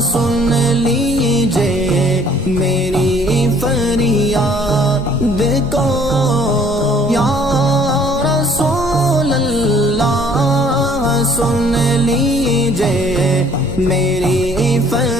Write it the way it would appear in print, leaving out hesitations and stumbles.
सुन लीजिए मेरी फरियाद को, या रसूल अल्लाह सुन लीजिए मेरी फरियाद